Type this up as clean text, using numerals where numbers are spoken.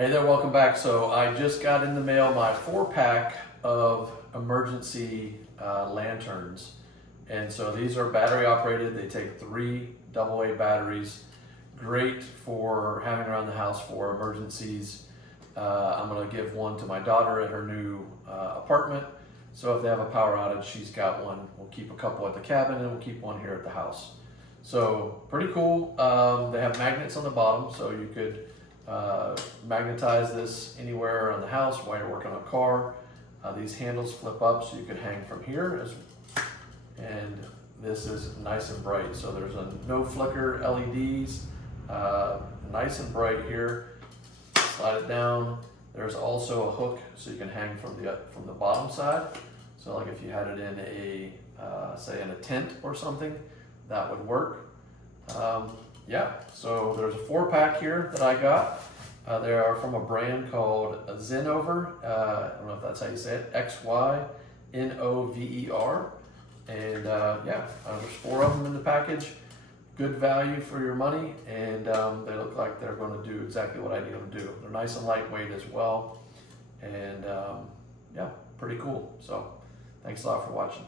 Hey there, welcome back. So I just got in the mail my 4-pack of emergency lanterns. And so these are battery operated. They take 3 AA batteries. Great for having around the house for emergencies. I'm gonna give one to my daughter at her new apartment. So if they have a power outage, she's got one. We'll keep a couple at the cabin and we'll keep one here at the house. So pretty cool. They have magnets on the bottom, so you could magnetize this anywhere around the house while you're working on a car. These handles flip up so you could hang from here, and this is nice and bright. So there's a no flicker LEDs, nice and bright here. Slide it down. There's also a hook so you can hang from the bottom side. So like if you had it in a say in a tent or something, that would work. Yeah, so there's a 4-pack here that I got. They are from a brand called Xynover. I don't know if that's how you say it, XYNOVER. And yeah, there's 4 of them in the package. Good value for your money, and they look like they're going to do exactly what I need them to do. They're nice and lightweight as well, and yeah, pretty cool. So thanks a lot for watching.